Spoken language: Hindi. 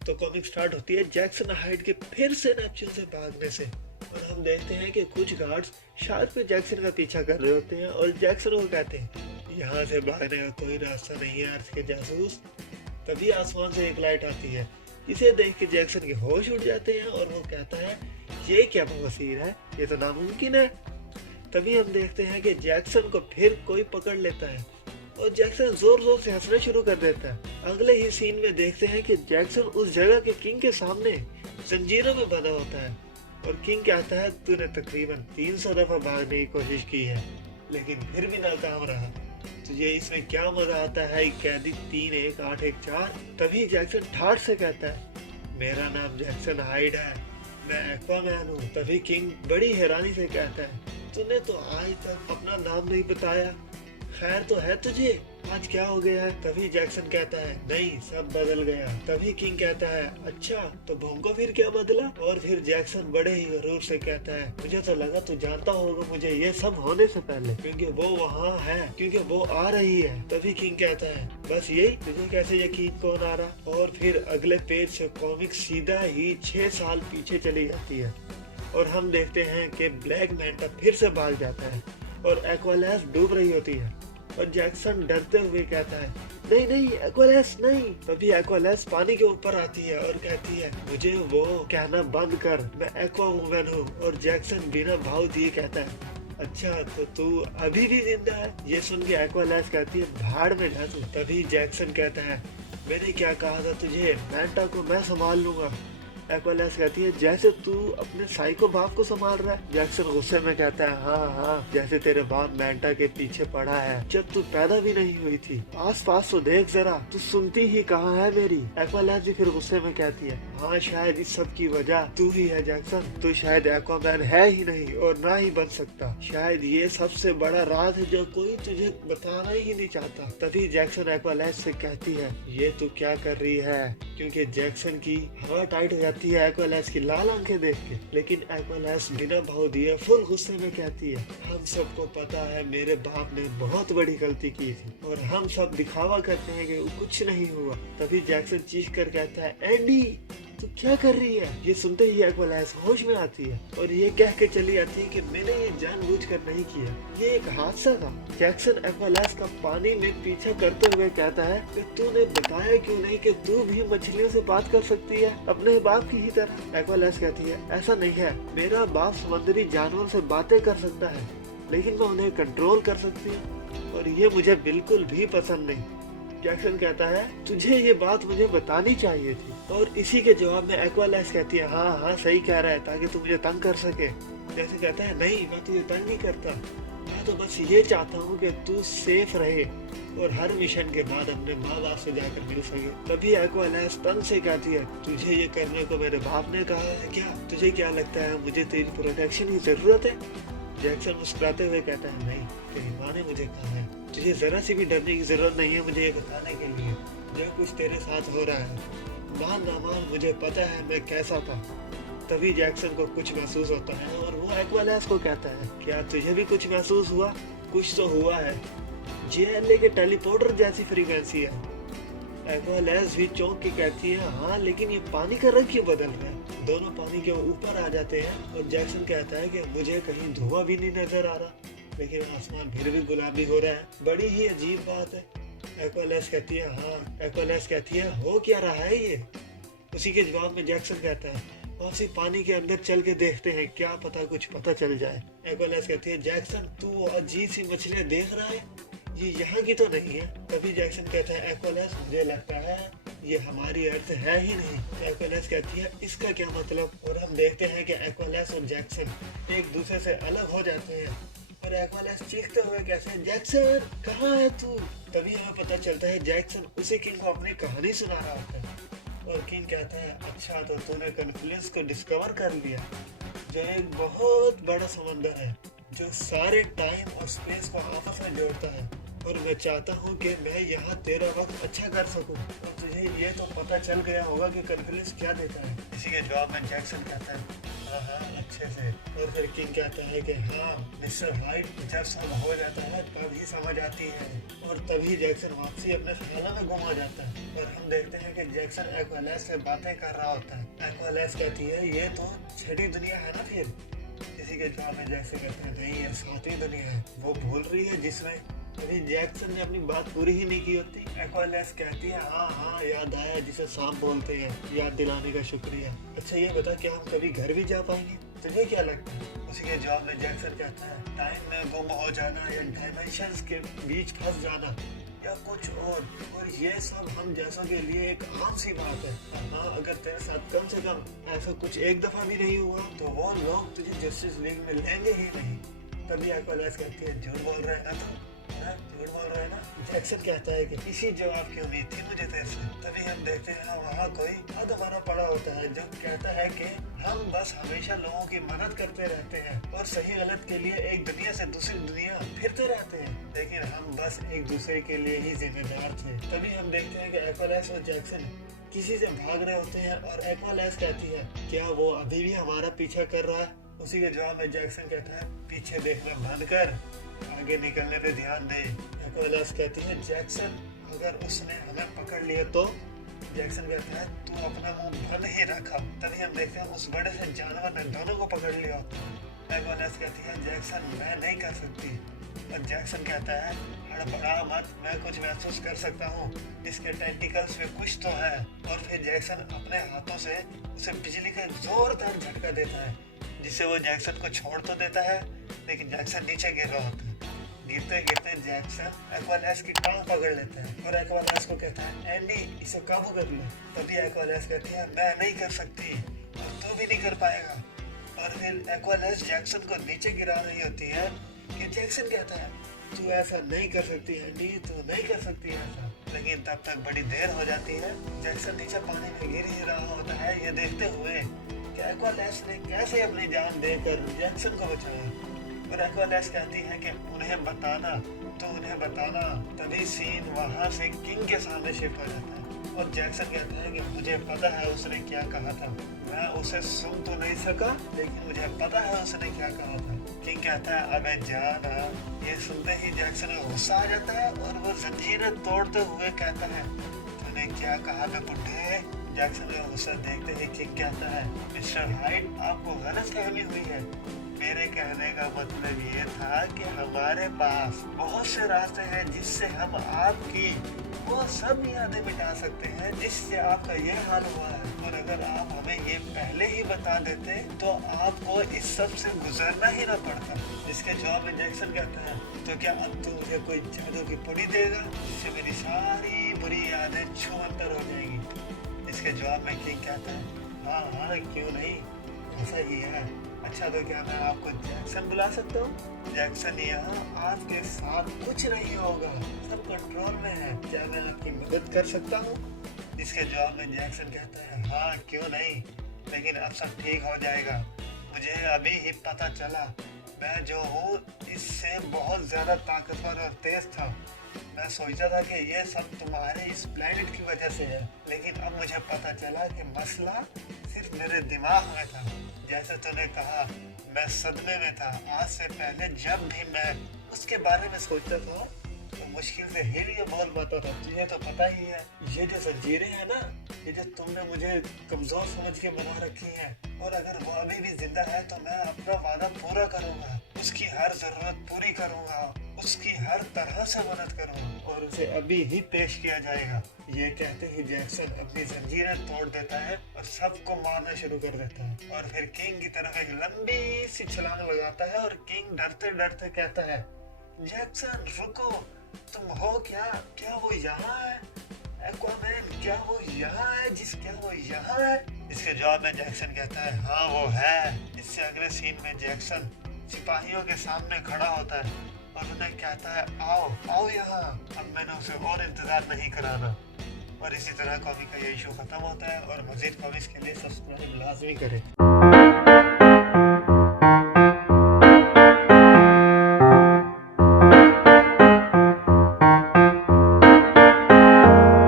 तो कॉमिक स्टार्ट होती है जैक्सन हाइड के फिर से नेपच्यून से भागने से। और हम देखते हैं कि कुछ गार्ड्स शार्क पे जैक्सन का पीछा कर रहे होते हैं और जैक्सन को कहते हैं यहाँ से भागने का कोई रास्ता नहीं है अर्थ के जासूस। तभी आसमान से एक लाइट आती है जिसे देख के जैक्सन के होश उड़ जाते हैं और वो कहता है ये क्या बवासीर है, ये तो नामुमकिन है। तभी हम देखते हैं कि जैक्सन को फिर कोई पकड़ लेता है और जैक्सन जोर जोर से हंसना शुरू कर देता है। अगले ही सीन में देखते हैं कि जैक्सन उस जगह के किंग के सामने जंजीरों में बंधा होता है और किंग कहता है तूने तकरीबन 300 दफा भागने की कोशिश की है लेकिन फिर भी नाकाम रहा। तुझे इसमें क्या मजा आता है कैदी 3-1-8-1-4। तभी जैक्सन ठाठ से कहता है मेरा नाम जैक्सन हाइड है, मैं एक्वामैन हूँ। तभी किंग बड़ी हैरानी से कहता है तूने तो आज तक अपना नाम नहीं बताया, खैर तो है तुझे, आज क्या हो गया है। तभी जैक्सन कहता है नहीं सब बदल गया। तभी किंग कहता है अच्छा तो भोंको फिर क्या बदला। और फिर जैक्सन बड़े ही गरूर से कहता है मुझे तो लगा तू जानता होगा मुझे ये सब होने से पहले, क्योंकि वो वहाँ है, क्योंकि वो आ रही है। तभी किंग कहता है बस यही, तुझे कैसे यकीन कौन आ रहा। और फिर अगले पेज से कॉमिक सीधा ही 6 साल पीछे चली जाती है और हम देखते हैं कि ब्लैक मैंटा फिर से भाग जाता है और एक्वालैस डूब रही होती है और जैक्सन डरते हुए कहता है नहीं नहीं एक्वालैस नहीं। तभी एक्वालैस पानी के ऊपर आती है और कहती है मुझे वो कहना बंद कर, मैं एक्वा वुमन हूँ। और जैक्सन बिना भाव दिए कहता है अच्छा तो तू अभी भी जिंदा है। ये सुन के एक्वालैस कहती है भाड़ में जा तू। तभी जैक्सन कहता है मैंने क्या कहा था तुझे, मैंटा को मैं संभाल लूंगा। एक्वालैस कहती है जैसे तू अपने साइको बाप को संभाल रहा है। जैक्सन गुस्से में कहता है हाँ जैसे तेरे बाप मैंटा के पीछे पड़ा है जब तू पैदा भी नहीं हुई थी। आस पास तो देख जरा, तू सुनती ही कहाँ है मेरी। एक्वालैस भी फिर गुस्से में कहती है हाँ शायद इस सब की वजह तू ही है जैक्सन, तू शायद एक्वामैन है ही नहीं और ना ही बन सकता। शायद ये सबसे बड़ा राज है जो कोई तुझे बताना ही नहीं चाहता। तभी जैक्सन एक्वालैस से कहती है ये तू क्या कर रही है, क्योंकि जैक्सन की हवा टाइट हो जाती है एक्वालैस की लाल आंखें देख के। लेकिन एक्वालैस बिना भाव दिए फुल गुस्से में कहती है हम सबको पता है मेरे बाप ने बहुत बड़ी गलती की थी और हम सब दिखावा करते हैं कि कुछ नहीं हुआ। तभी जैक्सन चीख कर कहता है एंडी तू क्या कर रही है। ये सुनते ही एक्वालैस होश में आती है और ये कह के चली जाती है कि मैंने ये जानबूझकर नहीं किया, ये एक हादसा था। जैक्सन एक्वालैस का पानी में पीछा करते हुए कहता है कि तूने बताया क्यों नहीं कि तू भी मछलियों से बात कर सकती है अपने बाप की ही तरह। एक्वालैस कहती है ऐसा नहीं है, मेरा बाप समुद्री जानवर से बातें कर सकता है लेकिन मैं उन्हें कंट्रोल कर सकती हूँ और ये मुझे बिल्कुल भी पसंद नहीं। जैक्सन कहता है तुझे ये बात मुझे बतानी चाहिए थी। और इसी के जवाब में एक्वालैस कहती है हाँ सही कह रहा है ताकि तू मुझे तंग कर सके। जैसे कहता है नहीं मैं तुझे तंग नहीं करता, मैं तो बस ये चाहता हूँ कि तू सेफ रहे और हर मिशन के बाद अपने माँ बाप से जाकर मिल सके। तभी एक्वालैस तंग से कहती है तुझे ये करने को मेरे बाप ने कहा है क्या, तुझे क्या लगता है मुझे तेरी प्रोटेक्शन की जरूरत है। जैक्सन मुस्कुराते हुए कहता है नहीं, तेरी माँ ने मुझे कहा है तुझे जरा सी भी डरने की जरूरत नहीं है मुझे ये बताने के लिए जो कुछ तेरे साथ हो रहा है। मान ना मान मुझे पता है मैं कैसा था। तभी जैक्सन को कुछ महसूस होता है और वो एक्वालैस को कहता है क्या तुझे भी कुछ महसूस हुआ। कुछ तो हुआ है, JLA के टेलीपोर्टर जैसी फ्रीक्वेंसी है। एक्वालैस भी चौंक के कहती है हाँ लेकिन ये पानी का रंग क्यों बदल रहा है। दोनों पानी के ऊपर आ जाते हैं और जैक्सन कहता है कि मुझे कहीं धुआं भी नहीं नजर आ रहा लेकिन आसमान फिर भी गुलाबी हो रहा है, बड़ी ही अजीब बात है। एक्वालैस कहती है हाँ। एक्वालैस कहती है हो क्या रहा है ये। उसी के जवाब में जैक्सन कहता है उसी पानी के अंदर चल के देखते हैं क्या पता कुछ पता चल जाए। एक्वालैस कहती है जैक्सन तू अजीब सी मछलियां देख रहा है, ये यहाँ की तो नहीं है। तभी जैक्सन कहता है एक्वालैस मुझे लगता है ये हमारी अर्थ है ही नहीं। एक्वालैस कहती है इसका क्या मतलब। और हम देखते हैं कि एक्वालैस और जैक्सन एक दूसरे से अलग हो जाते हैं और एक्वालैस चीखते हुए कहते हैं जैक्सन कहाँ है तू। तभी हमें पता चलता है जैक्सन उसी किंग को अपनी कहानी सुना रहा होता है और किंग कहता है अच्छा तो तूने कॉन्फ्लुएंस को डिस्कवर कर लिया जो एक बहुत बड़ा समंदर है जो सारे टाइम और स्पेस को आपस में जोड़ता है और मैं चाहता हूँ कि मैं यहाँ तेरा वक्त अच्छा कर सकूँ और तुझे ये तो पता चल गया होगा कि कॉन्फ्लुएंस क्या देता है। इसी के जवाब में जैक्सन कहता है हाँ हाँ अच्छे से। और फिर किंग कहता है कि हाँ मिस्टर हाइड, जब सब हो जाता है तभी समझ आती है। और तभी जैक्सन वापसी अपने ख्यालों में गुम हो जाता है। और हम देखते हैं कि जैक्सन एक्वालैस से बातें कर रहा होता है। एक्वालैस कहती है ये तो छठी दुनिया है ना फिर। इसी के जवाब में जैक्सन कहते हैं नहीं, ये सातवीं दुनिया है। वो भूल रही है जिसमें अभी जैक्सन ने अपनी बात पूरी ही नहीं की होती। एक्वालैस कहती है हाँ हाँ याद आया, जिसे सांप बोलते हैं, याद दिलाने का शुक्रिया। अच्छा ये बता क्या हम कभी घर भी जा पाएंगे, तुझे क्या लगता है? उसी के जवाब में जैक्सन कहता है टाइम में गुम हो जाना या डायमेंशंस के बीच फंस जाना या कुछ और ये सब हम जैसों के लिए एक आम सी बात है। हाँ अगर तेरे साथ कम से कम ऐसा कुछ एक दफा भी नहीं हुआ तो वो लोग तुझे जस्टिस लीग में लेंगे ही नहीं। तभी एक्वालैस कहती है झूठ बोल रहे हैं ना तुम, झूठ बोल रहे हैं ना। जैक्सन कहता है कि इसी जवाब की उम्मीद थी मुझे तेरे से। तभी हम देखते हैं वहाँ कोई अधमरा पड़ा होता है जो कहता है कि हम बस हमेशा लोगों की मदद करते रहते हैं और सही गलत के लिए एक दुनिया से दूसरी दुनिया फिरते रहते हैं, लेकिन हम बस एक दूसरे के लिए ही जिम्मेदार थे। तभी हम देखते हैं कि एक्वालैस और जैक्सन किसी से भाग रहे होते हैं और एक्वालैस कहती है क्या वो अभी भी हमारा पीछा कर रहा है? उसी के जवाब में जैक्सन कहता है पीछे देखना बंद कर, आगे निकलने पे ध्यान दे। एक्वालैस कहती है जैक्सन अगर उसने हमें पकड़ लिया तो? जैक्सन कहता है तू अपना मुंह बंद ही रखा। तभी हम देखते हैं उस बड़े से जानवर ने दोनों को पकड़ लिया। एक्वालैस कहती है जैक्सन मैं नहीं कर सकती। और जैक्सन कहता है हड़बड़ा मत, मैं कुछ महसूस कर सकता हूँ, इसके टेंटिकल्स में कुछ तो है। और फिर जैक्सन अपने हाथों से उसे बिजली का जोरदार झटका देता है जिससे वो जैक्सन को छोड़ तो देता है लेकिन जैक्सन नीचे गिर रहा होता है। गिरते गिरते जैक्सन एक्वालैस की टांग पकड़ लेता है और एक्वालैस को कहता है एंडी इसे काबू कर ले। तभी एक्वालैस कहती है मैं नहीं कर सकती और तू भी नहीं कर पाएगा। और फिर एक्वालैस जैक्सन को नीचे गिरा रही होती है कि जैक्सन कहता है तू ऐसा नहीं कर सकती एंडी, तू नहीं कर सकती ऐसा। लेकिन तब तक बड़ी देर हो जाती है। जैक्सन नीचे पानी में गिर ही रहा होता है ये देखते हुए कि एक्वालैस ने कैसे अपनी जान देकर जैक्सन को बचाया। और एक्वालैस कहती है कि उन्हें बताना तो उन्हें बताना। तभी सीन वहाँ से किंग के सामने शिफ्ट हो जाता है और जैक्सन कहता है कि मुझे पता है उसने क्या कहा था, मैं उसे सुन तो नहीं सका लेकिन मुझे पता है उसने क्या कहा था। किंग कहता है अबे जाना। ये सुनते ही जैक्सन को गुस्सा आ जाता है और वो जंजीरें तोड़ते हुए कहता है तूने क्या कहा बे बुड्ढे? जैक्सन का गुस्सा देखते ही किंग कहता है मिस्टर हाइड आपको गलतफहमी हुई है, मेरे कहने का मतलब ये था कि हमारे पास बहुत से रास्ते हैं जिससे हम आपकी वो सब यादें मिटा सकते हैं जिससे आपका ये हाल हुआ है। और अगर आप हमें ये पहले ही बता देते तो आपको इस सब से गुजरना ही ना पड़ता। जिसके जवाब में जैक्सन कहता है तो क्या अब तू मुझे कोई जादू की पुड़ी देगा जिससे मेरी सारी बुरी यादें छूमंतर हो जाएंगी? इसके जवाब में किंग कहता है हाँ हाँ क्यों नहीं, ऐसा ही है। अच्छा तो क्या मैं आपको जैक्सन बुला सकता हूँ? जैक्सन यहाँ आपके साथ कुछ नहीं होगा, सब कंट्रोल में है, क्या मैं आपकी मदद कर सकता हूँ? इसके जवाब में जैक्सन कहता है हाँ क्यों नहीं, लेकिन अब सब ठीक हो जाएगा। मुझे अभी ही पता चला मैं जो हूँ इससे बहुत ज़्यादा ताकतवर और तेज था। मैं सोचता था कि ये सब तुम्हारे इस प्लैनेट की वजह से है, लेकिन अब मुझे पता चला कि मसला सिर्फ मेरे दिमाग में था। जैसे तूने कहा मैं सदमे में था। आज से पहले जब भी मैं उसके बारे में सोचता था तो मुश्किल से हिल ये बोल पाता था। तुझे तो पता ही है ये जो जंजीरें हैं ना, ये जो तुमने मुझे कमजोर समझ के बना रखी हैं, और अगर वो अभी भी जिंदा है तो मैं अपना वादा पूरा करूंगा, उसकी हर जरूरत पूरी करूंगा, उसकी हर तरह से मदद करूंगा और उसे अभी ही पेश किया जाएगा। ये कहते ही जैक्सन अपनी जंजीरें तोड़ देता है और सबको मारना शुरू कर देता है और फिर किंग की तरफ एक लंबी सी छलांग लगाता है और किंग डरते डरते कहता है जैक्सन रुको, तुम हो क्या? क्या वो यहाँ है? एक्वामैन क्या वो यहाँ है? क्या वो यहाँ है? इसके जवाब में जैक्सन कहता है हाँ वो है। इससे अगले सीन में जैक्सन सिपाहियों के सामने खड़ा होता है और उन्हें कहता है आओ आओ यहाँ, अब मैंने उसे और इंतजार नहीं कराना। और इसी तरह कॉमिक का ये इशू खत्म होता है और मजीद कॉमिक्स के लिए सब्सक्राइब लाजमी करें।